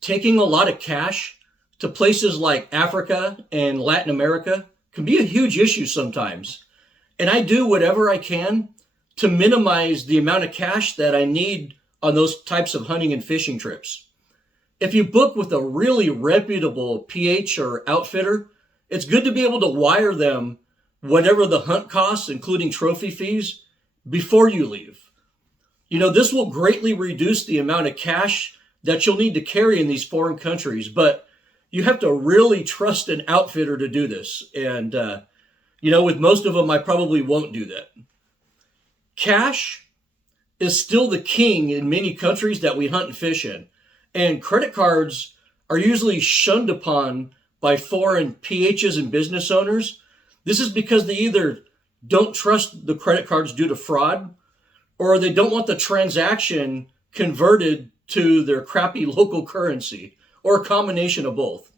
Taking a lot of cash to places like Africa and Latin America can be a huge issue sometimes. And I do whatever I can to minimize the amount of cash that I need on those types of hunting and fishing trips. If you book with a really reputable PH or outfitter, it's good to be able to wire them whatever the hunt costs, including trophy fees, before you leave. This will greatly reduce the amount of cash that you'll need to carry in these foreign countries, but you have to really trust an outfitter to do this. And, with most of them, I probably won't do that. Cash is still the king in many countries that we hunt and fish in. And credit cards are usually shunned upon by foreign PHs and business owners. This is because they either don't trust the credit cards due to fraud, or they don't want the transaction converted to their crappy local currency, or a combination of both.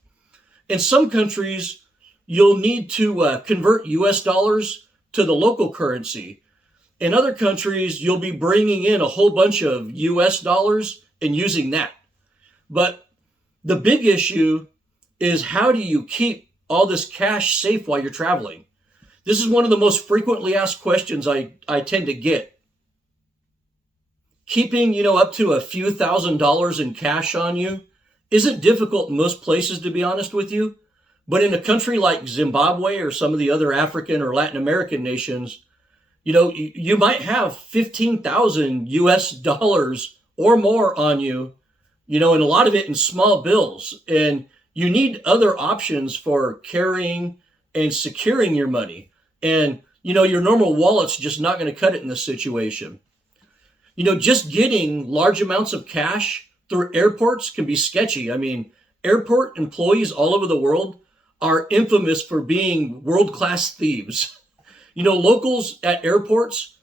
In some countries, you'll need to convert US dollars to the local currency. In other countries, you'll be bringing in a whole bunch of US dollars and using that. But the big issue is, how do you keep all this cash safe while you're traveling? This is one of the most frequently asked questions I tend to get. Keeping, up to a few $1,000s in cash on you isn't difficult in most places, to be honest with you. But in a country like Zimbabwe or some of the other African or Latin American nations, you might have 15,000 US dollars or more on you, and a lot of it in small bills. And you need other options for carrying and securing your money. And, your normal wallet's just not going to cut it in this situation. Just getting large amounts of cash through airports can be sketchy. I mean, airport employees all over the world are infamous for being world-class thieves. Locals at airports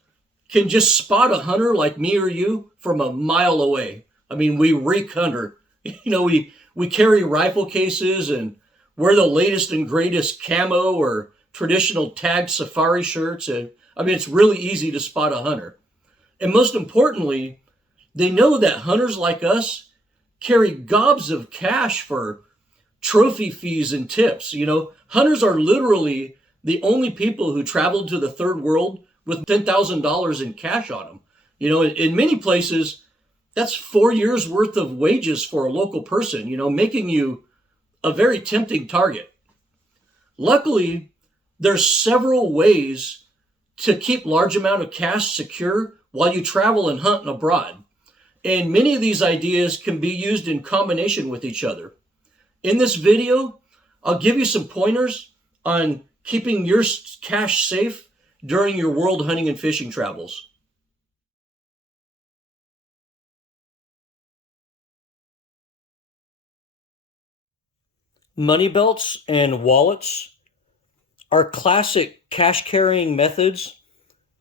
can just spot a hunter like me or you from a mile away. I mean, we reek hunter. We carry rifle cases and wear the latest and greatest camo or traditional tagged safari shirts. And it's really easy to spot a hunter. And most importantly, they know that hunters like us carry gobs of cash for trophy fees and tips. Hunters are literally the only people who traveled to the third world with $10,000 in cash on them. In many places, that's 4 years worth of wages for a local person, making you a very tempting target. Luckily, there's several ways to keep large amount of cash secure while you travel and hunt abroad. And many of these ideas can be used in combination with each other. In this video, I'll give you some pointers on keeping your cash safe during your world hunting and fishing travels. Money belts and wallets are classic cash carrying methods,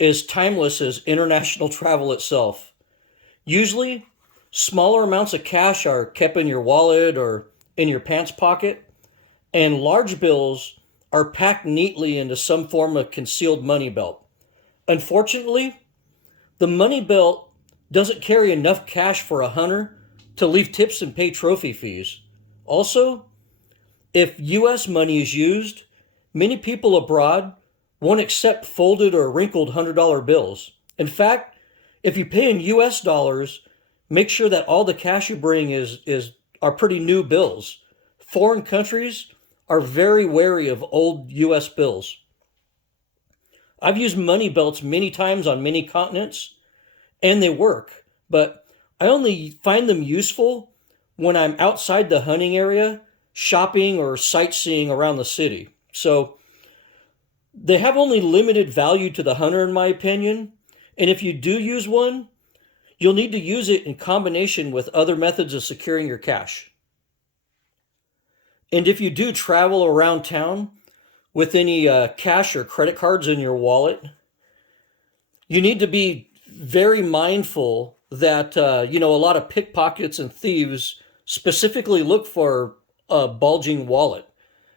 as timeless as international travel itself. Usually, smaller amounts of cash are kept in your wallet or in your pants pocket, and large bills are packed neatly into some form of concealed money belt. Unfortunately, the money belt doesn't carry enough cash for a hunter to leave tips and pay trophy fees. Also, if US money is used, many people abroad won't accept folded or wrinkled $100 bills. In fact, if you pay in US dollars, make sure that all the cash you bring are pretty new bills. Foreign countries are very wary of old US bills. I've used money belts many times on many continents, and they work, but I only find them useful when I'm outside the hunting area, shopping or sightseeing around the city. So they have only limited value to the hunter, in my opinion. And if you do use one, you'll need to use it in combination with other methods of securing your cash. And if you do travel around town with any cash or credit cards in your wallet, you need to be very mindful that, a lot of pickpockets and thieves specifically look for a bulging wallet.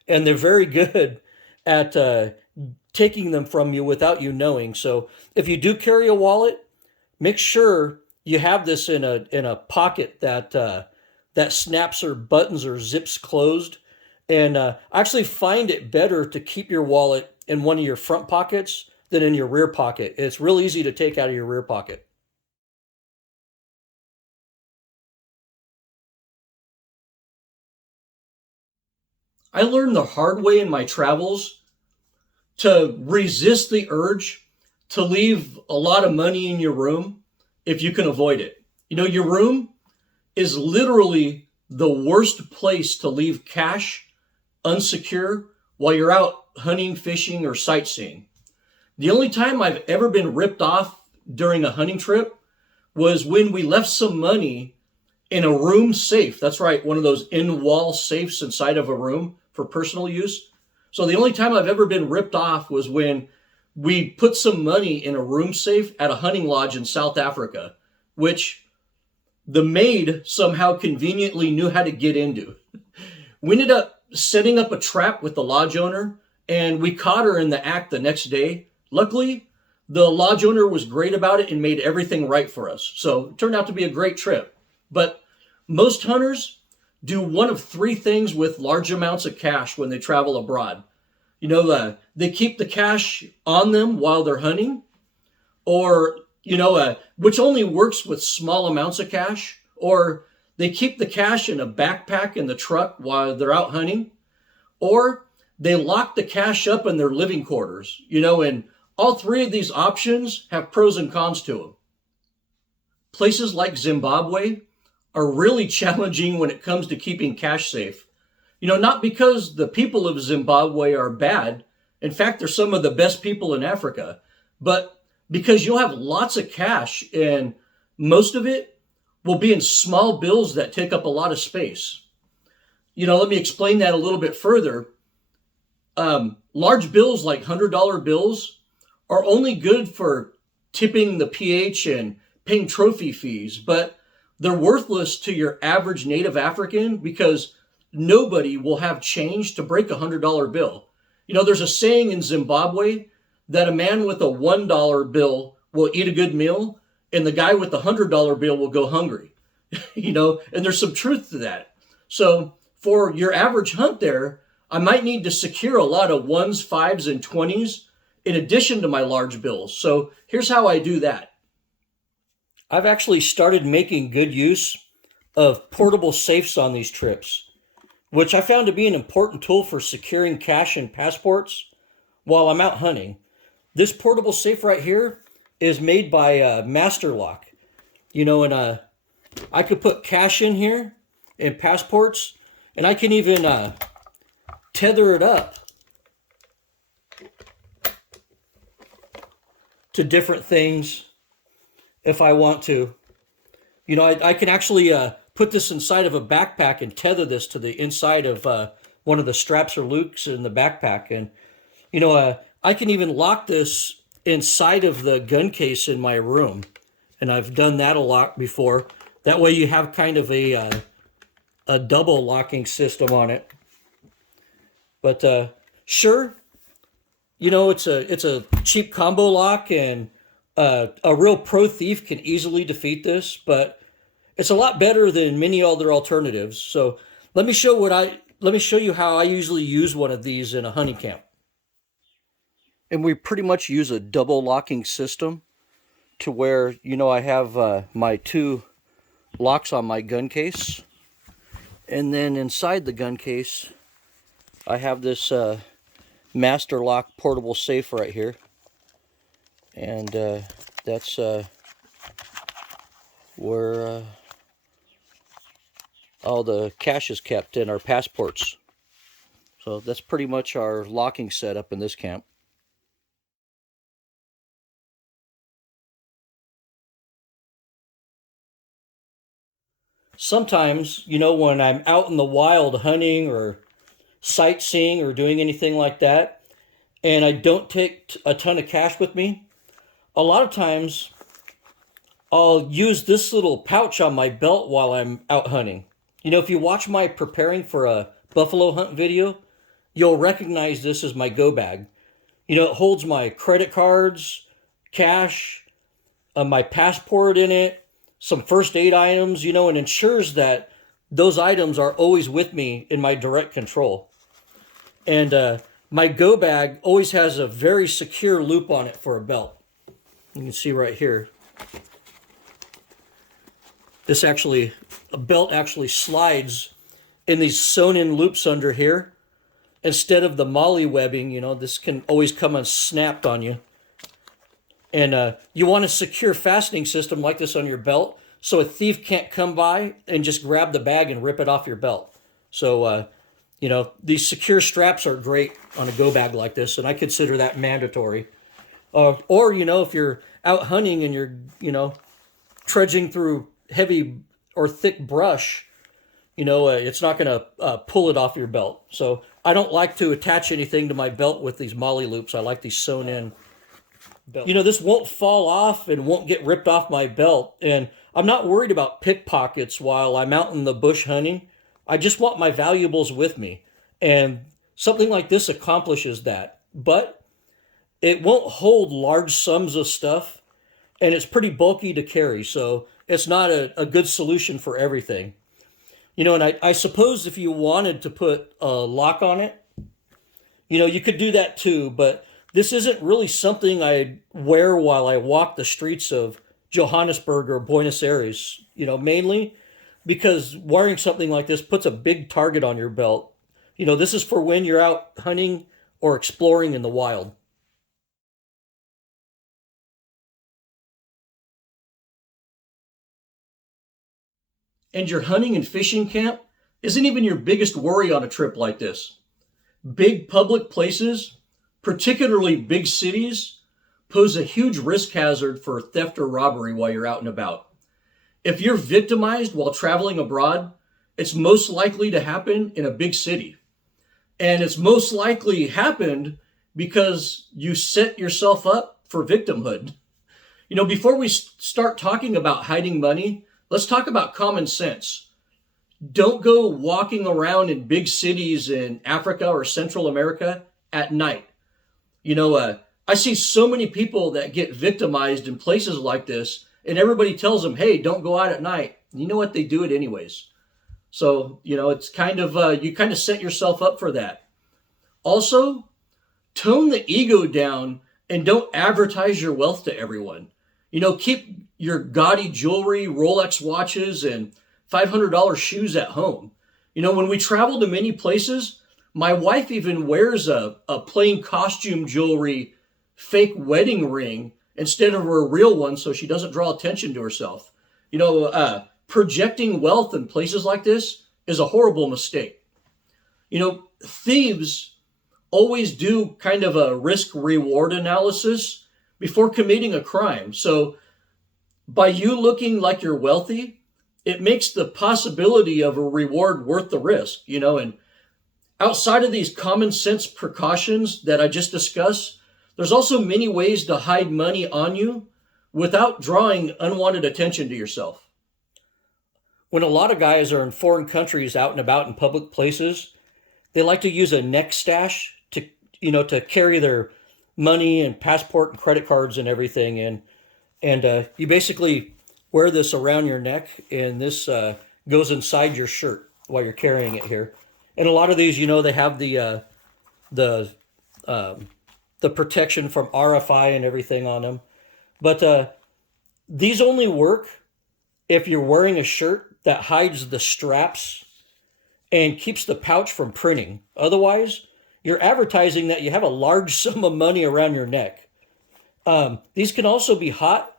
And they're very good at taking them from you without you knowing. So if you do carry a wallet, make sure you have this in a pocket that that snaps or buttons or zips closed. And I actually find it better to keep your wallet in one of your front pockets than in your rear pocket. It's real easy to take out of your rear pocket. I learned the hard way in my travels to resist the urge to leave a lot of money in your room if you can avoid it. You know, your room is literally the worst place to leave cash unsecure while you're out hunting, fishing, or sightseeing. The only time I've ever been ripped off during a hunting trip was when we left some money in a room safe. That's right, one of those in-wall safes inside of a room for personal use. So the only time I've ever been ripped off was when we put some money in a room safe at a hunting lodge in South Africa, which the maid somehow conveniently knew how to get into. We ended up setting up a trap with the lodge owner, and we caught her in the act the next day. Luckily, the lodge owner was great about it and made everything right for us. So it turned out to be a great trip. But most hunters do one of three things with large amounts of cash when they travel abroad. You know, they keep the cash on them while they're hunting, or, which only works with small amounts of cash, or they keep the cash in a backpack in the truck while they're out hunting, or they lock the cash up in their living quarters, and all three of these options have pros and cons to them. Places like Zimbabwe are really challenging when it comes to keeping cash safe. Not because the people of Zimbabwe are bad. In fact, they're some of the best people in Africa, but because you'll have lots of cash and most of it will be in small bills that take up a lot of space. Let me explain that a little bit further. Large bills like $100 bills are only good for tipping the PH and paying trophy fees, but they're worthless to your average native African because nobody will have change to break a $100 bill. There's a saying in Zimbabwe that a man with a $1 bill will eat a good meal and the guy with the $100 bill will go hungry. And there's some truth to that. So for your average hunt there, I might need to secure a lot of 1s, 5s, and 20s in addition to my large bills. So here's how I do that. I've actually started making good use of portable safes on these trips, which I found to be an important tool for securing cash and passports while I'm out hunting. This portable safe right here is made by Master Lock. And I could put cash in here and passports, and I can even tether it up to different things if I want to. I can actually put this inside of a backpack and tether this to the inside of one of the straps or loops in the backpack. And, I can even lock this inside of the gun case in my room. And I've done that a lot before. That way you have kind of a double locking system on it. But sure, it's a cheap combo lock, and a real pro thief can easily defeat this, but it's a lot better than many other alternatives. So let me show you how I usually use one of these in a hunting camp. And we pretty much use a double locking system to where, I have my two locks on my gun case. And then inside the gun case, I have this Master Lock portable safe right here. And that's where all the cash is kept and our passports. So that's pretty much our locking setup in this camp. Sometimes, when I'm out in the wild hunting or sightseeing or doing anything like that, and I don't take a ton of cash with me, a lot of times I'll use this little pouch on my belt while I'm out hunting. If you watch my preparing for a buffalo hunt video, you'll recognize this as my go bag. It holds my credit cards, cash, my passport in it, some first aid items, and ensures that those items are always with me in my direct control. And my go bag always has a very secure loop on it for a belt. You can see right here. This actually, a belt actually slides in these sewn in loops under here. Instead of the molly webbing, this can always come unsnapped on you. And you want a secure fastening system like this on your belt so a thief can't come by and just grab the bag and rip it off your belt. So, these secure straps are great on a go bag like this, and I consider that mandatory. Or, if you're out hunting and you're, trudging through heavy or thick brush, it's not going to pull it off your belt. So I don't like to attach anything to my belt with these molly loops. I like these sewn in belts. This won't fall off and won't get ripped off my belt. And I'm not worried about pickpockets while I'm out in the bush hunting. I just want my valuables with me. And something like this accomplishes that. But it won't hold large sums of stuff, and it's pretty bulky to carry. So it's not a good solution for everything. And I suppose if you wanted to put a lock on it, you could do that too, but this isn't really something I wear while I walk the streets of Johannesburg or Buenos Aires, mainly because wearing something like this puts a big target on your belt. This is for when you're out hunting or exploring in the wild. And your hunting and fishing camp isn't even your biggest worry on a trip like this. Big public places, particularly big cities, pose a huge risk hazard for theft or robbery while you're out and about. If you're victimized while traveling abroad, it's most likely to happen in a big city. And it's most likely happened because you set yourself up for victimhood. Before we start talking about hiding money, let's talk about common sense. Don't go walking around in big cities in Africa or Central America at night. I see so many people that get victimized in places like this, and everybody tells them, hey, don't go out at night. And you know what? They do it anyways. So, it's kind of, you kind of set yourself up for that. Also, tone the ego down and don't advertise your wealth to everyone. Keep your gaudy jewelry, Rolex watches, and $500 shoes at home. When we travel to many places, my wife even wears a plain costume jewelry fake wedding ring instead of her real one so she doesn't draw attention to herself. Projecting wealth in places like this is a horrible mistake. Thieves always do kind of a risk reward analysis before committing a crime. So by you looking like you're wealthy, it makes the possibility of a reward worth the risk, and outside of these common sense precautions that I just discussed, there's also many ways to hide money on you without drawing unwanted attention to yourself. When a lot of guys are in foreign countries out and about in public places, they like to use a neck stash to carry their money and passport and credit cards and everything. And you basically wear this around your neck, and this goes inside your shirt while you're carrying it here. And a lot of these, they have the protection from RFI and everything on them. But these only work if you're wearing a shirt that hides the straps and keeps the pouch from printing. Otherwise, you're advertising that you have a large sum of money around your neck. These can also be hot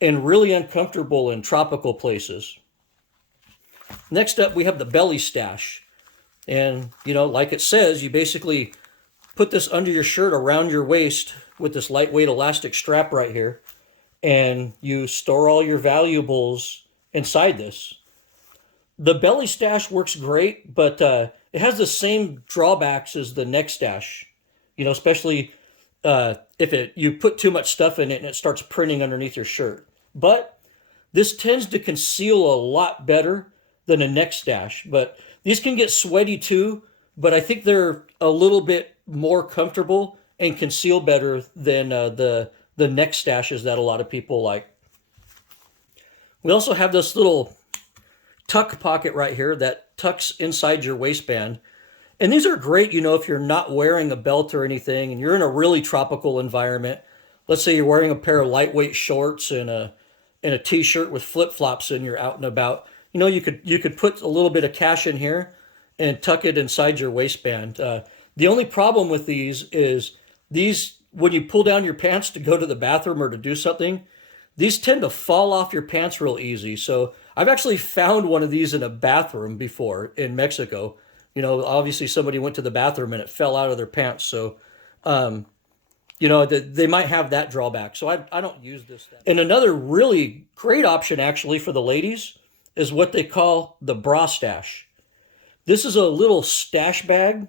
and really uncomfortable in tropical places. Next up, we have the belly stash. And, like it says, you basically put this under your shirt around your waist with this lightweight elastic strap right here, and you store all your valuables inside this. The belly stash works great, but it has the same drawbacks as the neck stash, especially if you put too much stuff in it and it starts printing underneath your shirt. But this tends to conceal a lot better than a neck stash. But these can get sweaty too, but I think they're a little bit more comfortable and conceal better than the neck stashes that a lot of people like. We also have this little tuck pocket right here that tucks inside your waistband. And these are great, if you're not wearing a belt or anything and you're in a really tropical environment. Let's say you're wearing a pair of lightweight shorts and a t-shirt with flip-flops and you're out and about. You could put a little bit of cash in here and tuck it inside your waistband. The only problem with these is when you pull down your pants to go to the bathroom or to do something, these tend to fall off your pants real easy. So I've actually found one of these in a bathroom before in Mexico. Obviously somebody went to the bathroom and it fell out of their pants. So, they might have that drawback. So I don't use this. And another really great option actually for the ladies is what they call the bra stash. This is a little stash bag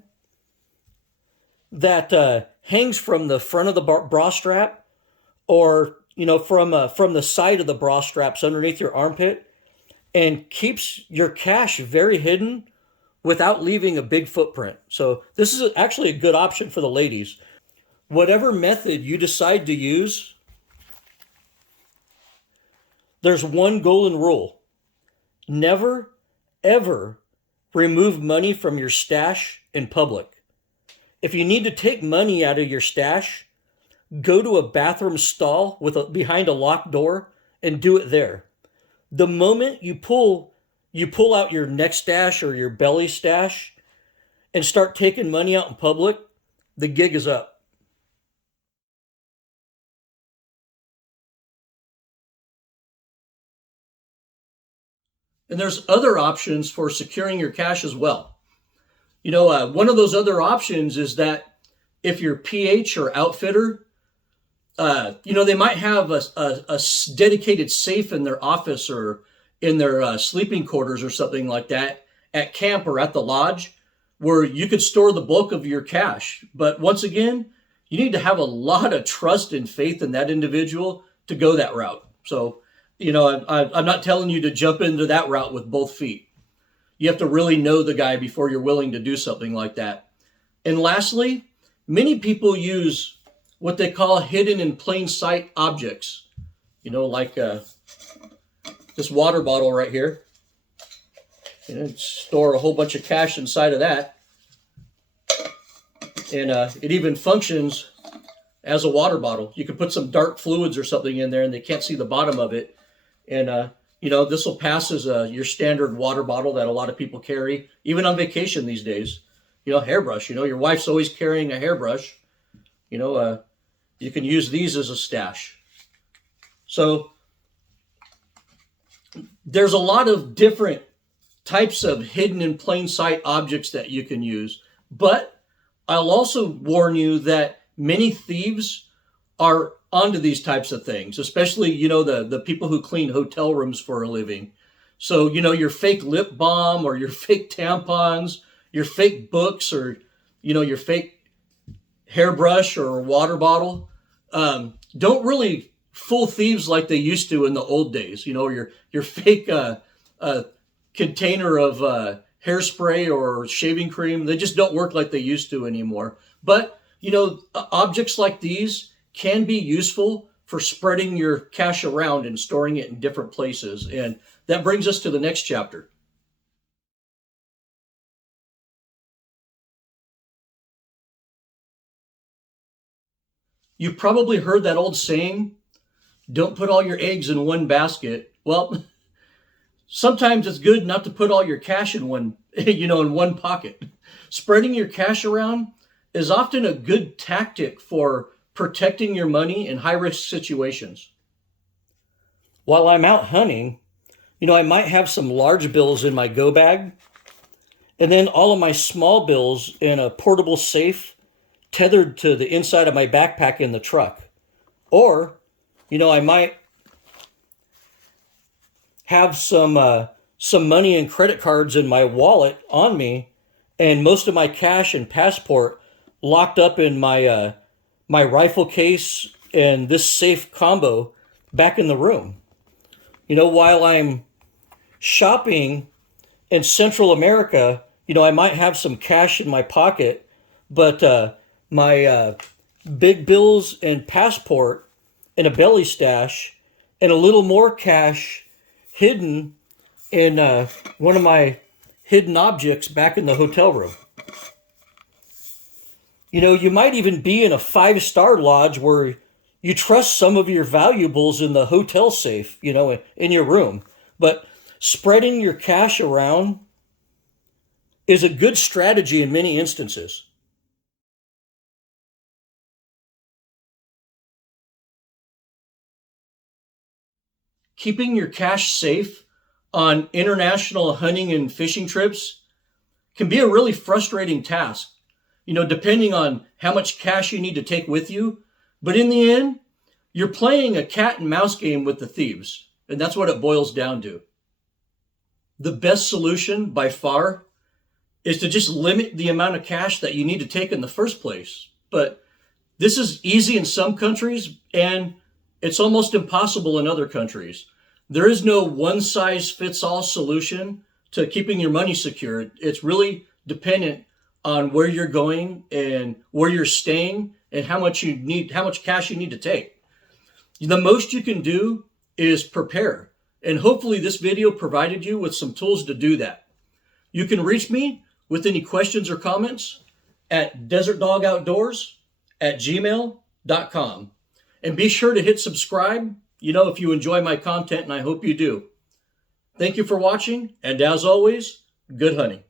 that hangs from the front of the bra strap or, from the side of the bra straps underneath your armpit and keeps your cash very hidden without leaving a big footprint. So this is actually a good option for the ladies. Whatever method you decide to use, there's one golden rule. Never, ever remove money from your stash in public. If you need to take money out of your stash, go to a bathroom stall behind a locked door and do it there. The moment you pull out your neck stash or your belly stash and start taking money out in public, the gig is up. And there's other options for securing your cash as well. One of those other options is that if your PH or outfitter, they might have a dedicated safe in their office or in their sleeping quarters or something like that at camp or at the lodge where you could store the bulk of your cash. But once again, you need to have a lot of trust and faith in that individual to go that route. So, I'm not telling you to jump into that route with both feet. You have to really know the guy before you're willing to do something like that. And lastly, many people use what they call hidden in plain sight objects, like this water bottle right here. Store a whole bunch of cash inside of that. And it even functions as a water bottle. You can put some dark fluids or something in there and they can't see the bottom of it. And, this will pass as your standard water bottle that a lot of people carry, even on vacation these days. Hairbrush, your wife's always carrying a hairbrush. You can use these as a stash. So there's a lot of different types of hidden in plain sight objects that you can use. But I'll also warn you that many thieves are onto these types of things, especially, the people who clean hotel rooms for a living. So, your fake lip balm or your fake tampons, your fake books or, your fake hairbrush or water bottle, don't really fool thieves like they used to in the old days. Your fake container of hairspray or shaving cream, they just don't work like they used to anymore. But, objects like these can be useful for spreading your cash around and storing it in different places. And that brings us to the next chapter. You've probably heard that old saying, don't put all your eggs in one basket. Well, sometimes it's good not to put all your cash in one pocket. Spreading your cash around is often a good tactic for protecting your money in high-risk situations. While I'm out hunting, I might have some large bills in my go bag, and then all of my small bills in a portable safe tethered to the inside of my backpack in the truck. Or, I might have some money and credit cards in my wallet on me, and most of my cash and passport locked up in my rifle case and this safe combo back in the room. While I'm shopping in Central America, I might have some cash in my pocket, but my big bills and passport and a belly stash and a little more cash hidden in one of my hidden objects back in the hotel room. You know, you might even be in a 5-star lodge where you trust some of your valuables in the hotel safe, you know, in your room. But spreading your cash around is a good strategy in many instances. Keeping your cash safe on international hunting and fishing trips can be a really frustrating task, you know, depending on how much cash you need to take with you. But in the end, you're playing a cat and mouse game with the thieves, and that's what it boils down to. The best solution by far is to just limit the amount of cash that you need to take in the first place. But this is easy in some countries, and it's almost impossible in other countries. There is no one size fits all solution to keeping your money secure. It's really dependent on where you're going and where you're staying and how much cash you need to take. The most you can do is prepare. And hopefully this video provided you with some tools to do that. You can reach me with any questions or comments at desertdogoutdoors@gmail.com. And be sure to hit subscribe, you know, if you enjoy my content, and I hope you do. Thank you for watching, and as always, good hunting.